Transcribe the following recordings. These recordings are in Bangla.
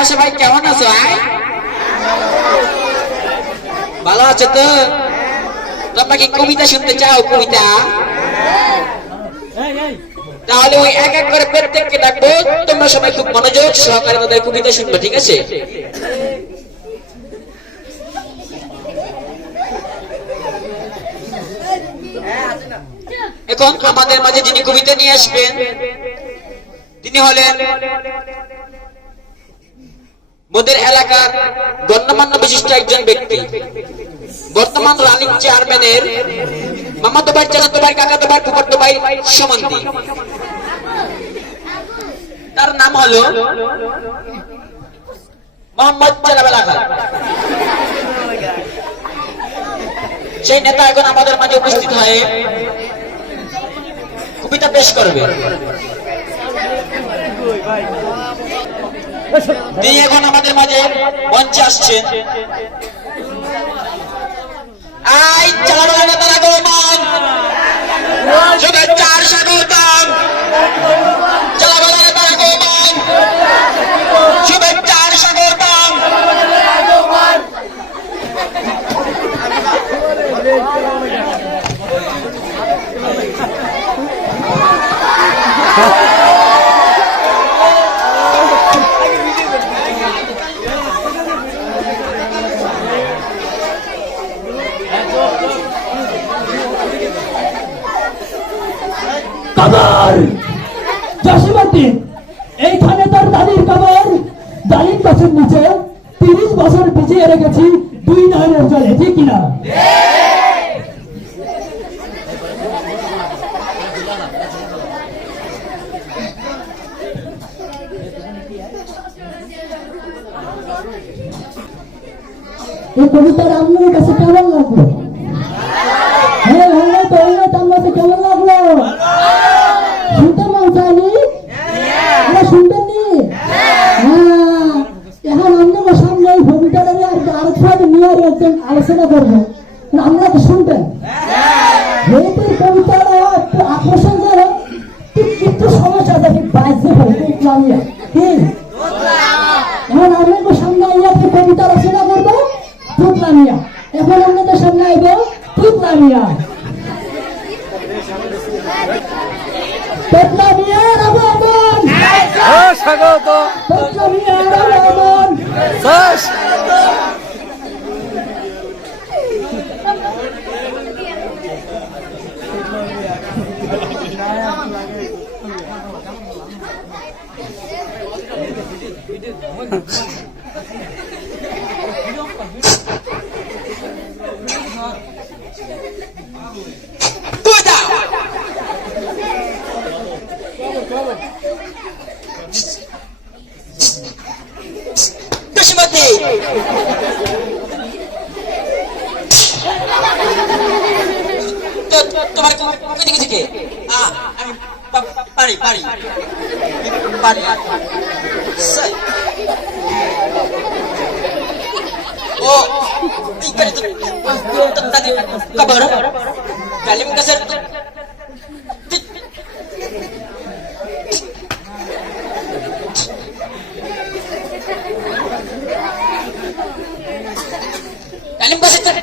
তোমরা সবাই কেমন আছো? ভালো আছো তো? তোমরা কি কবিতা শুনতে চাও? কবিতা? তাহলে ওই এক এক করে প্রত্যেককে ডাকবো, তোমরা সবাই খুব মনোযোগ সহকারে তাদের কবিতা শুনবে, ঠিক আছে? এখন আমাদের মাঝে যিনি কবিতা নিয়ে আসবেন তিনি হলেন মোদের এলাকার গণ্যমান্য বিশিষ্ট একজন ব্যক্তি, বর্তমান রানিং চেয়ারম্যানের মামাতো ভাই, চাচাতো ভাই, কাকাতো ভাই, ফুফাতো ভাই সম্বন্ধী। তার নাম হলো মোহাম্মদ চালাবেলা খান। সেই নেতা এখন আমাদের মাঝে উপস্থিত হয়ে কবিতা পেশ করবে। তিনি এখন আমাদের মাঝে মঞ্চে আসছেন। আই চালাবেলা নেতারা গৌমান শুভেচ্ছা আর স্বাগতম। চালাবেলা নেতারা গৌমান শুভেচ্ছা আর স্বাগতম। কবর জসীমউদ্দিন, এইখানে তার দাদির কবর। ডালিম গাছের নিচে 30 বছর ভিজিয়ে রেখেছি 2 নয়নের জলে, ঠিক কিনা? এই কবিতার আপনার কাছে কেমন লাগলো? হ্যাঁ ভালো তো, আপনার কাছে কেমন লাগলো? শুনতে মন চাইনি? শুনতেননি? হ্যাঁ, এখন আপনার সামনে এই কবিতাটা আরেকটা নিয়ে একজন আলোচনা করবো, আমরা তো শুনতেন। এই কবিতাটা একটু আকর্ষণজনক, একটু সমস্যা দেখি বাজে ইসলামিয়া কি। এখন আপনাদের সামনে একটা কবিতা রচনা করবো তুতলামিয়া। এখন আপনাদের সামনে আইব তুতলামিয়া। তুতলামিয়ার আগমন, স্বাগত। তুতলামিয়ার আগমন। তোমার কবিতা কিছু কে? আমি পারি পারি পারি। ও tadi kabar Kalim kasar Kalim kasar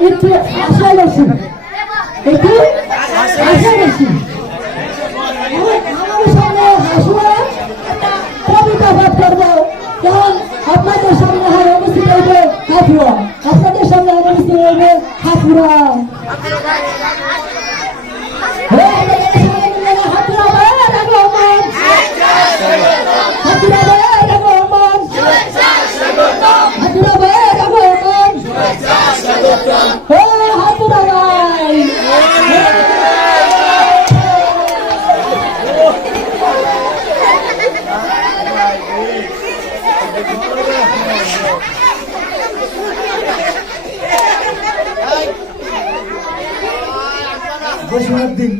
itu asal sih, itu asal sih. Kamu sama Haswa, kamu dapat kerja. Jangan apa tu sama hari mesti kerja Haswa. Apa tu sama hari mesti kerja Haswa. Hei, apa tu sama hari mesti kerja Haswa? Jasimuddin.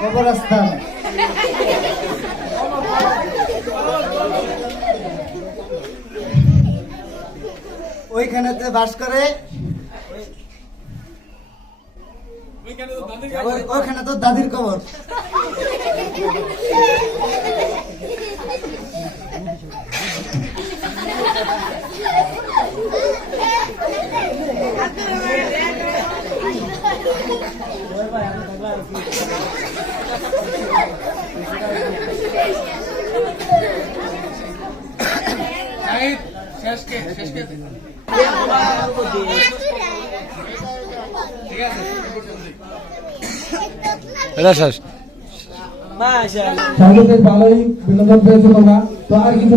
কবরস্থান। ওইখানেতে বাস করে, ওইখানে তো দাদির কবর। সর্বশেষ ভালোই বিনোদন পেয়েছো তোমরা, তো আর কিছু